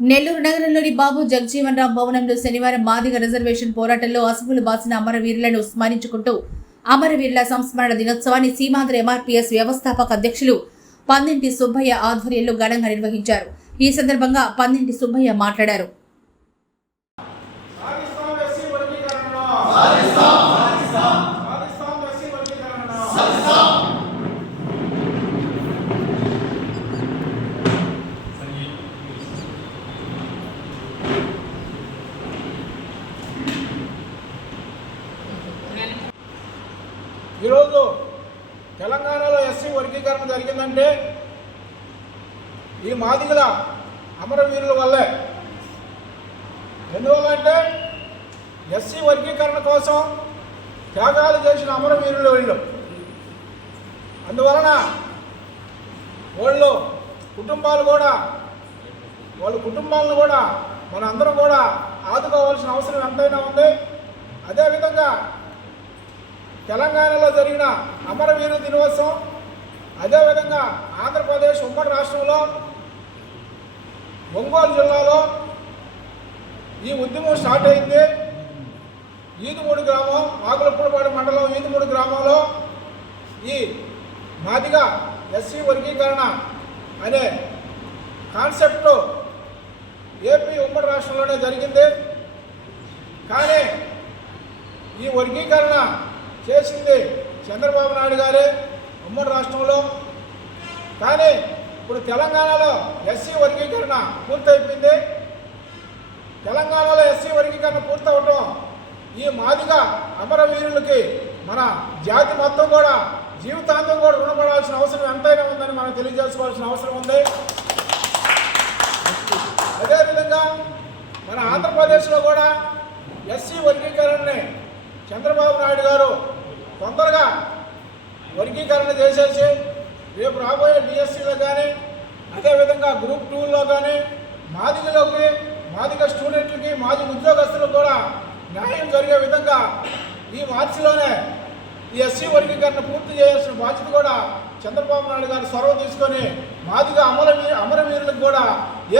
నెల్లూరు నగరంలోని బాబు జగజీవన్ రామ్ భవనంలో శనివారం మాదిగ రిజర్వేషన్ పోరాటంలో అసువులు బాసిన అమరవీరులను స్మరించుకుంటూ అమరవీరుల సంస్మరణ దినోత్సవాన్ని సీమాంధ్ర ఎంఆర్పీఎస్ వ్యవస్థాపక అధ్యక్షులు పందింటి సుబ్బయ్య ఆధ్వర్యంలో ఘనంగా నిర్వహించారు. ఈ సందర్భంగా పందింటి సుబ్బయ్య మాట్లాడారు. సాధిస్తాం ఎస్సీ వర్గీకరణను సాధిస్తాం ఎస్సీ వర్గీకరణను ఈరోజు తెలంగాణలో ఎస్సీ వర్గీకరణ జరిగిందంటే ఈ మాదిగల అమరవీరుల వల్లే. ఎందువల్లంటే ఎస్సీ వర్గీకరణ కోసం త్యాగాలు చేసిన అమరవీరులు వీళ్ళు. అందువలన వాళ్ళు కుటుంబాలు కూడా వాళ్ళ కుటుంబాలను కూడా మనందరం కూడా ఆదుకోవాల్సిన అవసరం ఎంతైనా ఉంది. అదేవిధంగా తెలంగాణలో జరిగిన అమరవీరు దినోత్సవం అదేవిధంగా ఆంధ్రప్రదేశ్ ఉమ్మడి రాష్ట్రంలో ఒంగోలు జిల్లాలో ఈ ఉద్యమం స్టార్ట్ అయింది. ఈదుమూడి గ్రామం ఆకులప్పుడపాడు మండలం ఈదుమూడి గ్రామంలో ఈ మాదిగా ఎస్సీ వర్గీకరణ అనే కాన్సెప్ట్ ఏపీ ఉమ్మడి రాష్ట్రంలోనే జరిగింది. కానీ ఈ వర్గీకరణ చేసింది చంద్రబాబు నాయుడు గారే ఉమ్మడి రాష్ట్రంలో. కానీ ఇప్పుడు తెలంగాణలో ఎస్సీ వర్గీకరణ పూర్తయిపోయింది. తెలంగాణలో ఎస్సీ వర్గీకరణ పూర్తవటం ఈ మాదిగా అమరవీరులకి మన జాతి మొత్తం కూడా జీవితాంతం కూడా రుణపడాల్సిన అవసరం ఎంతైనా ఉందని మనం తెలియజేసుకోవాల్సిన అవసరం ఉంది. అదేవిధంగా మన ఆంధ్రప్రదేశ్లో కూడా ఎస్సీ వర్గీకరణని చంద్రబాబు నాయుడు గారు తొందరగా వర్గీకరణ చేసేసి రేపు రాబోయే డిఎస్సీలో కానీ అదేవిధంగా గ్రూప్ టూలో కానీ మాదిగలోకి మాదిగ స్టూడెంట్లకి మాది ఉద్యోగస్తులకు కూడా న్యాయం జరిగే విధంగా ఈ మార్చిలోనే ఈ ఎస్సీ వర్గీకరణ పూర్తి చేయాల్సిన బాధ్యత కూడా చంద్రబాబు నాయుడు గారు చొరవ తీసుకొని మాదిగ అమర అమరవీరులకు కూడా